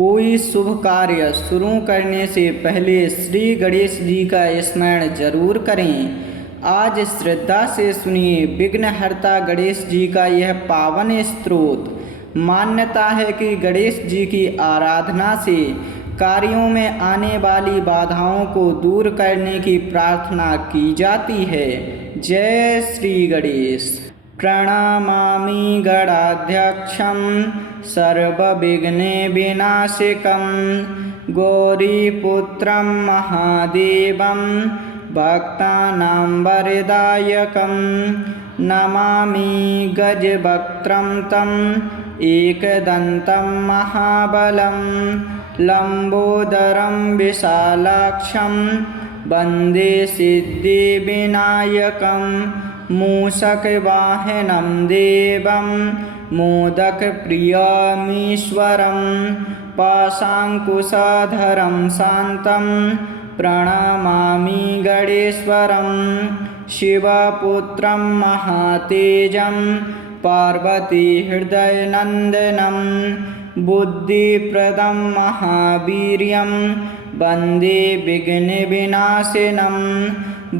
कोई शुभ कार्य शुरू करने से पहले श्री गणेश जी का स्मरण जरूर करें। आज श्रद्धा से सुनिए विघ्नहर्ता गणेश जी का यह पावन स्तोत्र। मान्यता है कि गणेश जी की आराधना से कार्यों में आने वाली बाधाओं को दूर करने की प्रार्थना की जाती है। जय श्री गणेश। प्रणमामि गणाध्यक्षं सर्वविघ्न विनाशकं गौरीपुत्रं महादेवं भक्तानां वरदायकं नमामि गजवक्त्रं तं एकदन्तं महाबलं लंबोदरं विशालाक्षं वन्दे सिद्धिविनायकं मूषकवाहनं देवं मोदकप्रियमीश्वरं पाशाङ्कुशधरं शान्तं प्रणमामि गणेश्वरं शिवपुत्रं महातेजं पार्वतीहृदयनन्दनं बुद्धिप्रदं महावीर्यं वन्दे विघ्नविनाशिनं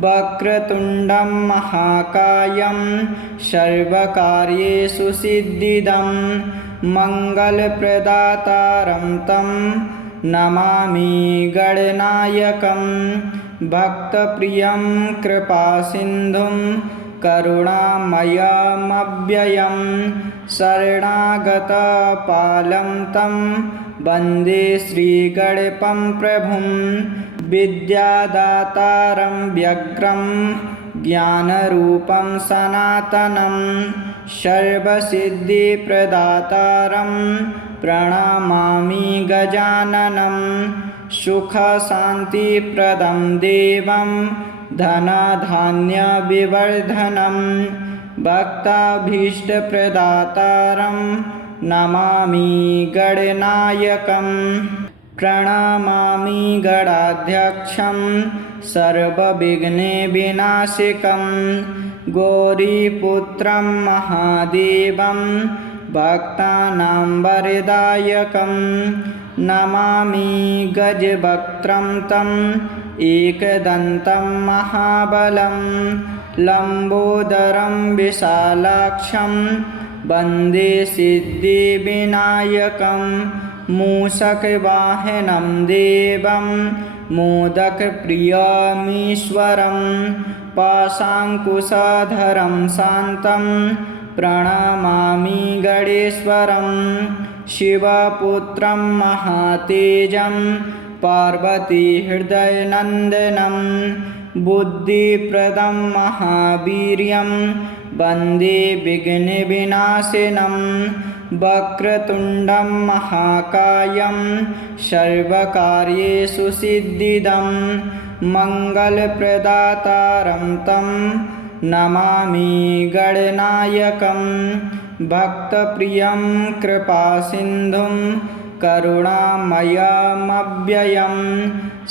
वक्रतुण्डं महाकायं सर्वकार्येषु सिद्धिदं मङ्गलप्रदातारं तं नमामि गणनायकं भक्तप्रियं कृपासिन्धुं करुणामयमव्ययं शरणागतपालं तं वन्दे श्रीगणपं प्रभुं विद्यादातारं व्यग्रं ज्ञानरूपं सनातनं सर्वसिद्धिप्रदातारं प्रणमामि गजाननं सुखशान्तिप्रदं देवं धनधान्यविवर्धनं भक्ताभीष्टप्रदातारं नमामि गणनायकं प्रणमामि गणाध्यक्षं सर्वविघ्नविनाशकं गौरीपुत्रं महादेवं भक्तानां वरदायकं नमामि गजवक्त्रं तं एकदन्तं महाबलं लंबोदरं विशालाक्षं वन्दे सिद्धिविनायकं मूषकवाहनं देवं मोदकप्रियमीश्वरं पाशाङ्कुशधरं शान्तं प्रणमामि गणेश्वरं शिवपुत्रं महातेजं पार्वतीहृदयनन्दनं बुद्धिप्रदं महावीर्यं वन्दे विघ्नविनाशिनं वक्रतुण्डं महाकायं सर्वकार्येषु सिद्धिदं मङ्गलप्रदातारं तं नमामि गणनायकं भक्तप्रियं कृपासिन्धुं करुणामयमव्ययं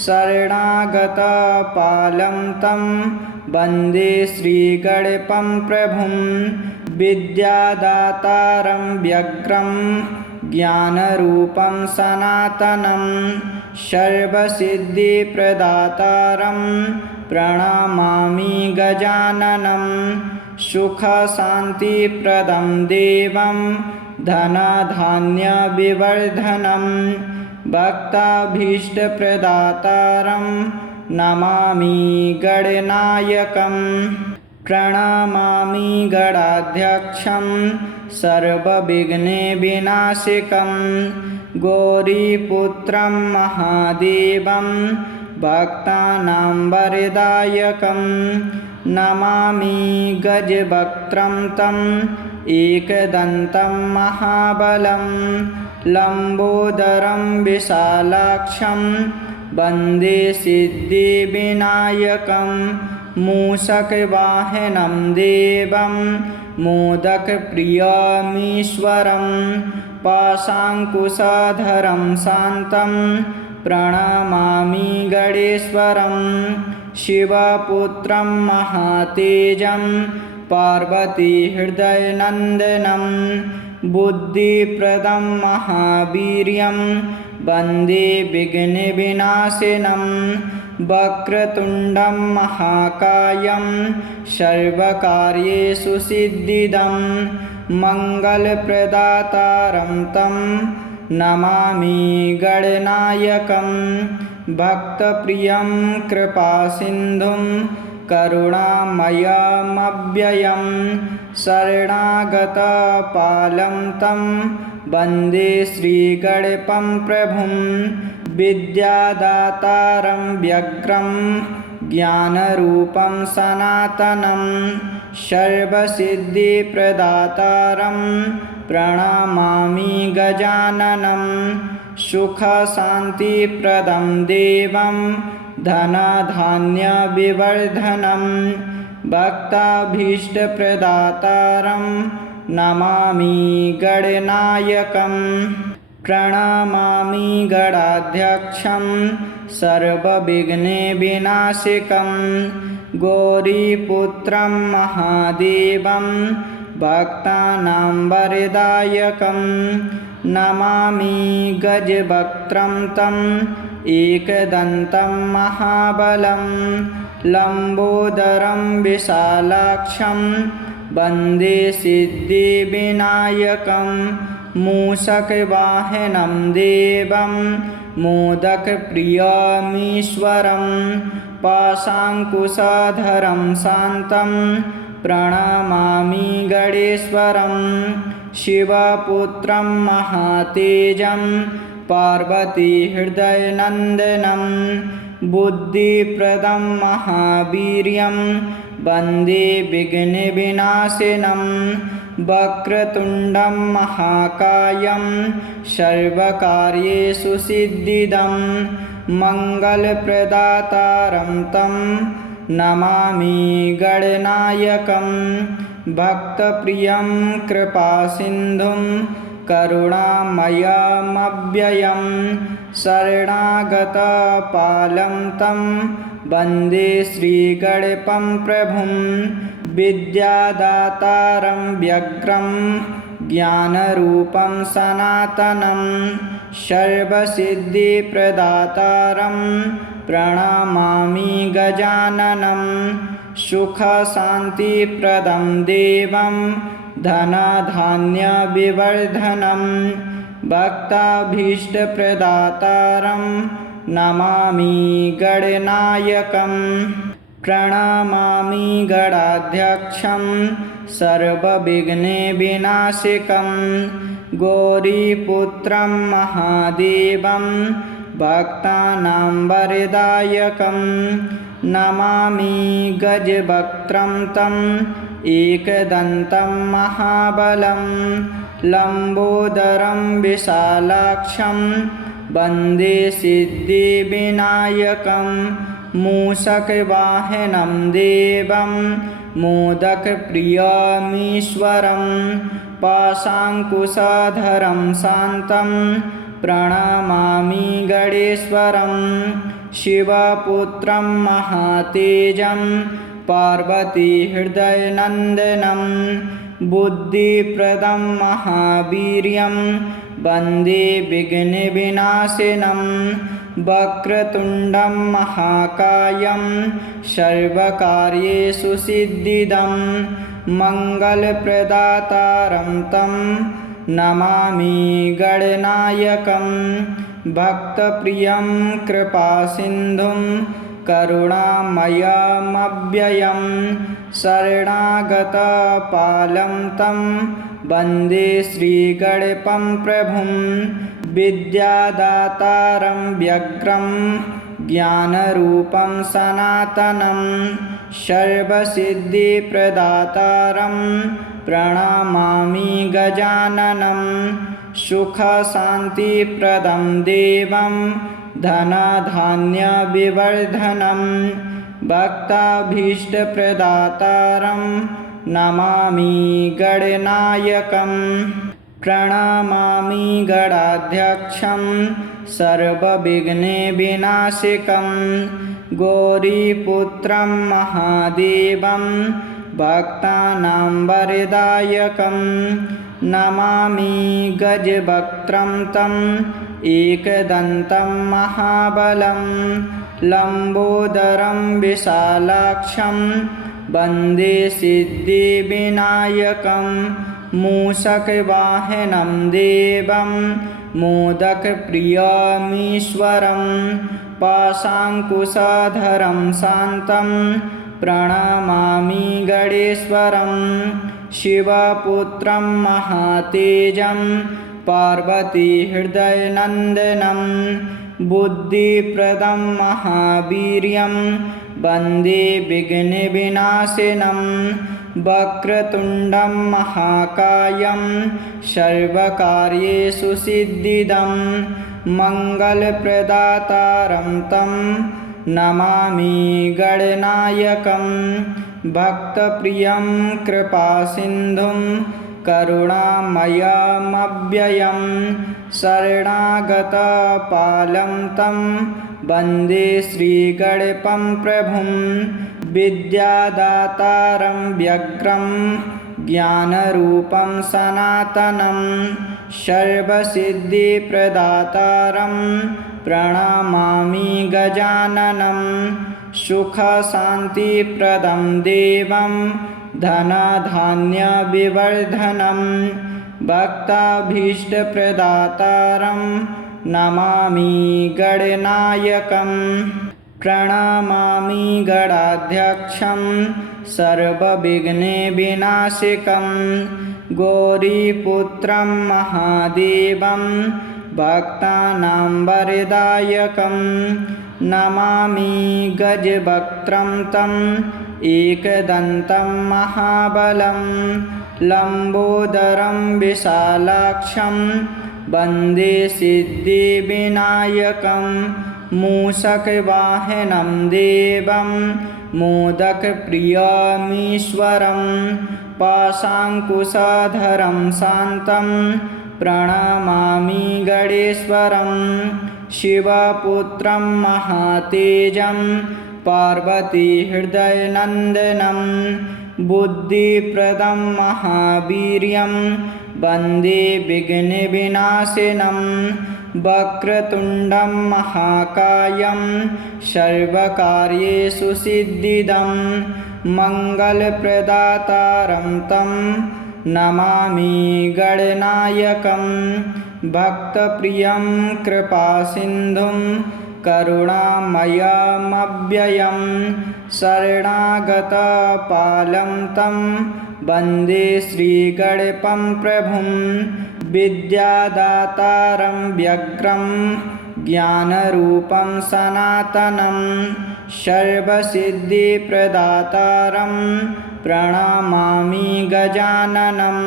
शरणागतपालं तं वन्दे श्रीगणपं प्रभुं विद्यादातारं व्यग्रं ज्ञानरूपं सनातनं सर्वसिद्धिप्रदातारं प्रणमामि गजाननं सुखशान्तिप्रदं देवं धनधान्यविवर्धनं भक्ताभीष्टप्रदातारं नमामि गणनायकं प्रणमामि गणाध्यक्षं सर्वविघ्नविनाशकं गौरीपुत्रं महादेवं भक्तानां वरदायकं नमामि गजवक्त्रं तं एकदन्तं महाबलं लंबोदरं विशालाक्षं वन्दे सिद्धिविनायकं मूषकवाहनं देवं मोदकप्रियमीश्वरं पाशाङ्कुशधरं शान्तं प्रणमामि गणेश्वरं शिवपुत्रं महातेजं पार्वतीहृदयनन्दनं बुद्धिप्रदं महावीर्यं वन्दे विघ्नविनाशिनं वक्रतुण्डं महाकायं सर्वकार्येषु सिद्धिदं मङ्गलप्रदातारं तं नमामि गणनायकं भक्तप्रियं कृपासिन्धुं करुणामयमव्ययं शरणागतपालं तं वन्दे श्रीगणपं प्रभुं विद्यादातारं व्यग्रं ज्ञानरूपं सनातनं सर्वसिद्धिप्रदातारं प्रणमामि गजाननं सुखशान्तिप्रदं देवं धनधान्यविवर्धनं भक्ताभीष्टप्रदातारं नमामि गणनायकं प्रणमामि गणाध्यक्षं सर्वविघ्नविनाशकं गौरीपुत्रं महादेवं भक्तानां वरदायकं नमामि गजवक्त्रं तम् एकदन्तं महाबलं लम्बोदरं विशालाक्षं वन्दे सिद्धिविनायकं मूषकवाहनं देवं मोदकप्रियमीश्वरं पाशाङ्कुशधरं शान्तं प्रणमामि गणेश्वरं शिवपुत्रं महातेजं पार्वतीहृदयनन्दनं बुद्धिप्रदं महावीर्यं वन्दे विघ्नविनाशिनं वक्रतुण्डं महाकायं सर्वकार्येषु सिद्धिदं मङ्गलप्रदातारं तं नमामि गणनायकं भक्तप्रियं कृपासिन्धुं करुणामयमव्ययं शरणागतपालं तं वन्दे श्रीगणपं प्रभुं विद्यादातारं व्यग्रं ज्ञानरूपं सनातनं सर्वसिद्धिप्रदातारं प्रणमामि गजाननं सुखशान्तिप्रदं देवं धनधान्यविवर्धनं भक्ताभीष्टप्रदातारं नमामि गणनायकं प्रणमामि गणाध्यक्षं सर्वविघ्नविनाशकं गौरीपुत्रं महादेवं भक्तानां वरदायकं नमामि गजवक्त्रं तम् एकदन्तं महाबलं लम्बोदरं विशालाक्षं वन्दे सिद्धिविनायकं मूषकवाहनं देवं मोदकप्रियमीश्वरं पाशाङ्कुशधरं शान्तं प्रणमामि गणेश्वरं शिवपुत्रं महातेजं पार्वतीहृदयनन्दनं बुद्धिप्रदं महावीर्यं वन्दे विघ्नविनाशिनं वक्रतुण्डं महाकायं सर्वकार्येषु सिद्धिदं मङ्गलप्रदातारं तं नमामि गणनायकं भक्तप्रियं कृपासिन्धुं करुणामयमव्ययं शरणागतपालं तं वन्दे श्रीगणपं प्रभुं विद्यादातारं व्यग्रं ज्ञानरूपं सनातनं सर्वसिद्धिप्रदातारं प्रणमामि गजाननं सुखशान्तिप्रदं देवं धनधान्यविवर्धनं भक्ताभीष्टप्रदातारं नमामि गणनायकं प्रणमामि गणाध्यक्षं सर्वविघ्नविनाशकं गौरीपुत्रं महादेवं भक्तानां वरदायकं नमामि गजवक्त्रं तम् एकदन्तं महाबलं लम्बोदरं विशालाक्षं वन्दे सिद्धिविनायकं मूषकवाहनं देवं मोदकप्रियमीश्वरं पाशाङ्कुशधरं शान्तं प्रणमामि गणेश्वरं शिवपुत्रं महातेजं पार्वतीहृदयनन्दनं बुद्धिप्रदं महावीर्यं वन्दे विघ्नविनाशिनं वक्रतुण्डं महाकायं सर्वकार्येषु सिद्धिदं मङ्गलप्रदातारं तं नमामि गणनायकं भक्तप्रियं कृपासिन्धुं करुणामयमव्ययं शरणागतपालं तं वन्दे श्रीगणपं प्रभुं विद्यादातारं व्यग्रं ज्ञानरूपं सनातनं सर्वसिद्धिप्रदातारं प्रणमामि गजाननं सुखशान्तिप्रदं देवं धनधान्यविवर्धनं भक्ताभीष्टप्रदातारं नमामि गणनायकं प्रणमामि गणाध्यक्षं सर्वविघ्नविनाशकं गौरीपुत्रं महादेवं भक्तानां वरदायकं नमामि गजवक्त्रं तम् एकदन्तं महाबलं लम्बोदरं विशालाक्षं वन्दे सिद्धिविनायकं मूषकवाहनं देवं मोदकप्रियमीश्वरं पाशाङ्कुशधरं शान्तं प्रणमामि गणेश्वरं शिवपुत्रं महातेजं पार्वतीहृदयनन्दनं बुद्धिप्रदं महावीर्यं वन्दे विघ्नविनाशिनं वक्रतुण्डं महाकायं सर्वकार्येषु सिद्धिदं मङ्गलप्रदातारं तं नमामि गणनायकं भक्तप्रियं कृपासिन्धुं करुणामयमव्ययं शरणागतपालं तं वन्दे श्रीगणपं प्रभुं विद्यादातारं व्यग्रं ज्ञानरूपं सनातनं सर्वसिद्धिप्रदातारं प्रणमामि गजाननं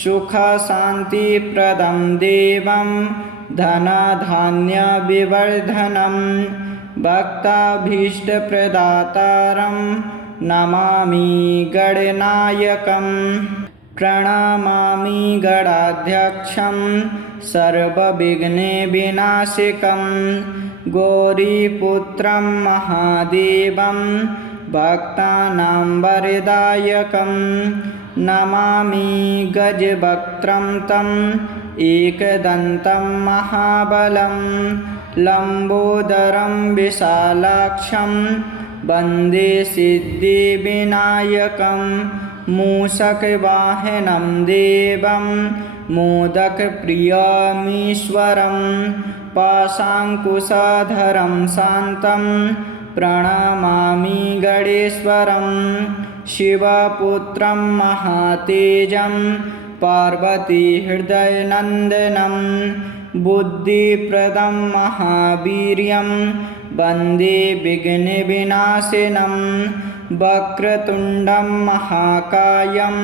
सुखशान्तिप्रदं देवं धनधान्यविवर्धनं भक्ताभीष्टप्रदातारं नमामि गणनायकं प्रणमामि गणाध्यक्षं सर्वविघ्नविनाशकं गौरीपुत्रं महादेवं भक्तानां वरदायकं नमामि गजवक्त्रं तम् एकदन्तं महाबलं लम्बोदरं विशालाक्षं वन्दे सिद्धिविनायकं मूषकवाहनं देवं मोदकप्रियमीश्वरं पाशाङ्कुशधरं शान्तं प्रणमामि गणेश्वरं शिवपुत्रं महातेजं पार्वतीहृदयनन्दनं बुद्धिप्रदं महावीर्यं वन्दे विघ्नविनाशिनं वक्रतुण्डं महाकायं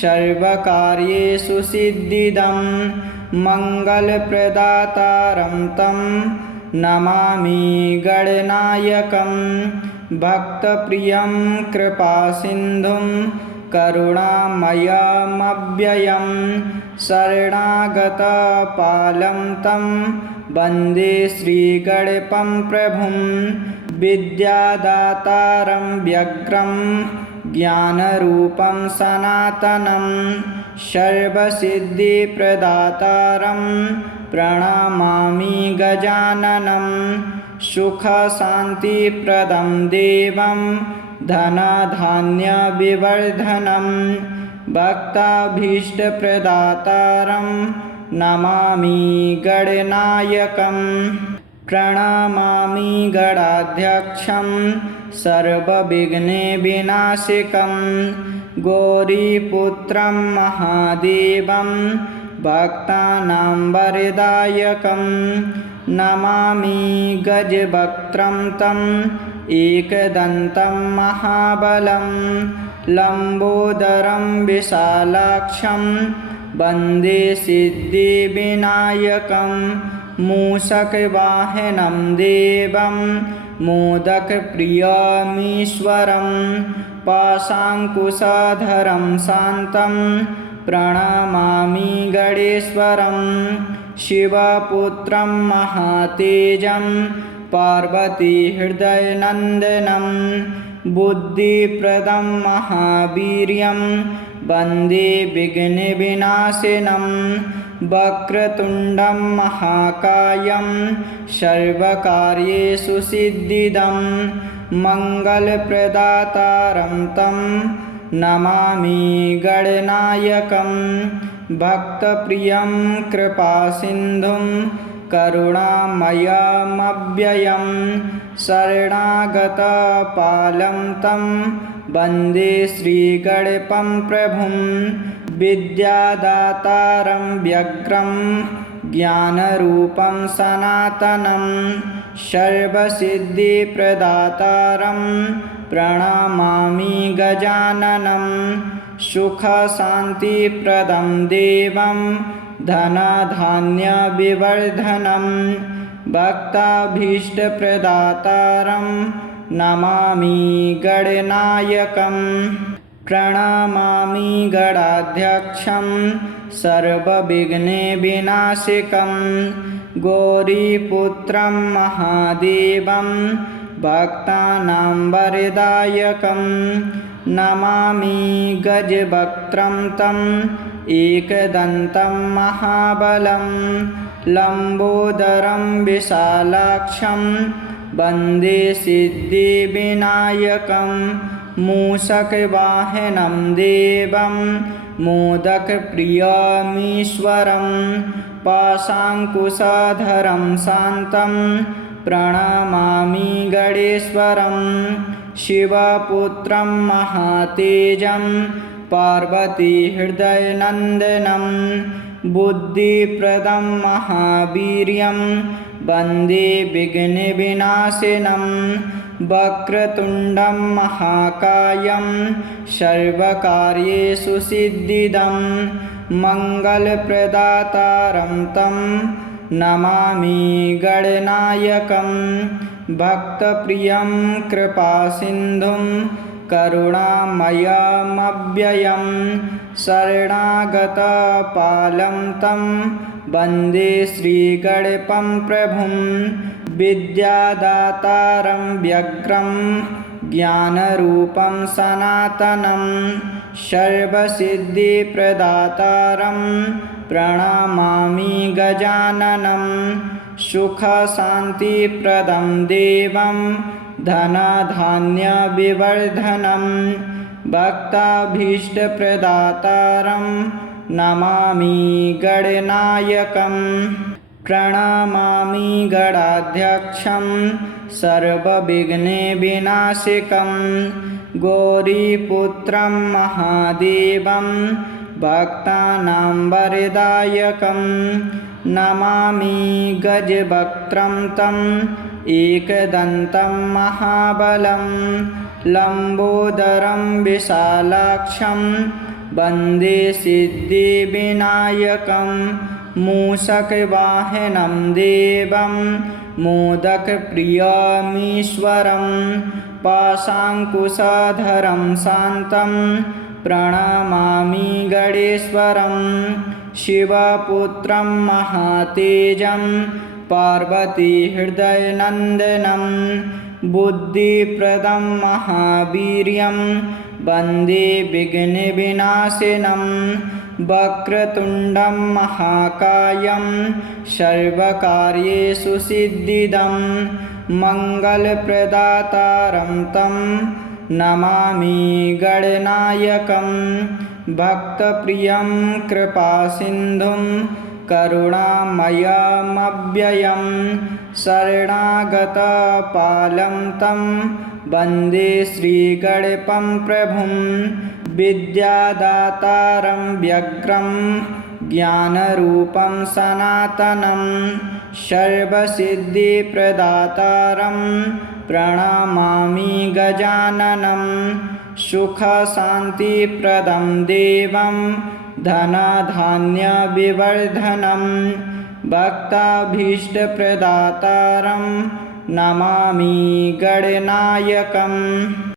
सर्वकार्येषु सिद्धिदं मङ्गलप्रदातारं तं नमामि गणनायकं भक्तप्रियं कृपासिन्धुं करुणामयमव्ययं शरणागतपालं तं वन्दे श्रीगणपं प्रभुं विद्यादातारं व्यग्रं ज्ञानरूपं सनातनं सर्वसिद्धिप्रदातारं प्रणमामि गजाननं सुखशान्तिप्रदं देवं धनधान्यविवर्धनं भक्ताभीष्टप्रदातारं नमामि गणनायकं प्रणमामि गणाध्यक्षं सर्वविघ्नविनाशकं गौरीपुत्रं महादेवं भक्तानां वरदायकं नमामि गजवक्त्रं तम् एकदन्तं महाबलं लम्बोदरं विशालाक्षं वन्दे सिद्धिविनायकं मूषकवाहनं देवं मोदकप्रियमीश्वरं पाशाङ्कुशधरं शान्तं प्रणमामि गणेश्वरं शिवपुत्रं महातेजं पार्वतीहृदयनन्दनं बुद्धिप्रदं महावीर्यं वन्दे विघ्नविनाशिनं वक्रतुण्डं महाकायं सर्वकार्येषु सिद्धिदं मङ्गलप्रदातारं तं नमामि गणनायकं भक्तप्रियं कृपासिन्धुं करुणामयमव्ययं शरणागतपालं तं वन्दे श्रीगणपं प्रभुं विद्यादातारं व्यग्रं ज्ञानरूपं सनातनं सर्वसिद्धिप्रदातारं प्रणमामि गजाननं सुखशान्तिप्रदं देवं धनधान्यविवर्धनं भक्ताभीष्टप्रदातारं नमामि गणनायकं प्रणमामि गणाध्यक्षं सर्वविघ्नविनाशकं गौरीपुत्रं महादेवं भक्तानां वरदायकं नमामि गजवक्त्रं तम् एकदन्तं महाबलं लम्बोदरं विशालाक्षं वन्दे सिद्धिविनायकं मूषकवाहनं देवं मोदकप्रियमीश्वरं पाशाङ्कुशधरं शान्तं प्रणमामि गणेश्वरं शिवपुत्रं महातेजं पार्वतीहृदयनन्दनं बुद्धिप्रदं महावीर्यं वन्दे विघ्नविनाशिनं वक्रतुण्डं महाकायं सर्वकार्येषु सिद्धिदं मङ्गलप्रदातारं तं नमामि गणनायकं भक्तप्रियं कृपासिन्धुं करुणामयमव्ययं शरणागतपालं तं वन्दे श्रीगणपं प्रभुं विद्यादातारं व्यग्रं ज्ञानरूपं सनातनं सर्वसिद्धिप्रदातारं प्रणमामि गजाननं सुखशान्तिप्रदं देवं धनधान्यविवर्धनं भक्ताभीष्टप्रदातारं नमामि गणनायकं प्रणमामि गणाध्यक्षं सर्वविघ्नविनाशकं गौरीपुत्रं महादेवं भक्तानां वरदायकं नमामि गजवक्त्रं तम् एकदन्तं महाबलं लम्बोदरं विशालाक्षं वन्दे सिद्धिविनायकं मूषकवाहनं देवं मोदकप्रियमीश्वरं पाशाङ्कुशधरं शान्तं प्रणमामि गणेश्वरं शिवपुत्रं महातेजं पार्वतीहृदयनन्दनं बुद्धिप्रदं महावीर्यं वन्दे विघ्नविनाशिनं वक्रतुण्डं महाकायं सर्वकार्येषु सिद्धिदं मङ्गलप्रदातारं तं नमामि गणनायकं भक्तप्रियं कृपासिन्धुं करुणामयमव्ययं शरणागतपालं तं वन्दे श्रीगणपं प्रभुं विद्यादातारं व्यग्रं ज्ञानरूपं सनातनं सर्वसिद्धिप्रदातारं प्रणमामि गजाननं सुखशान्तिप्रदं देवं धनधान्यविवर्धनं भक्ताभीष्टप्रदातारं नमामि गणनायकम्।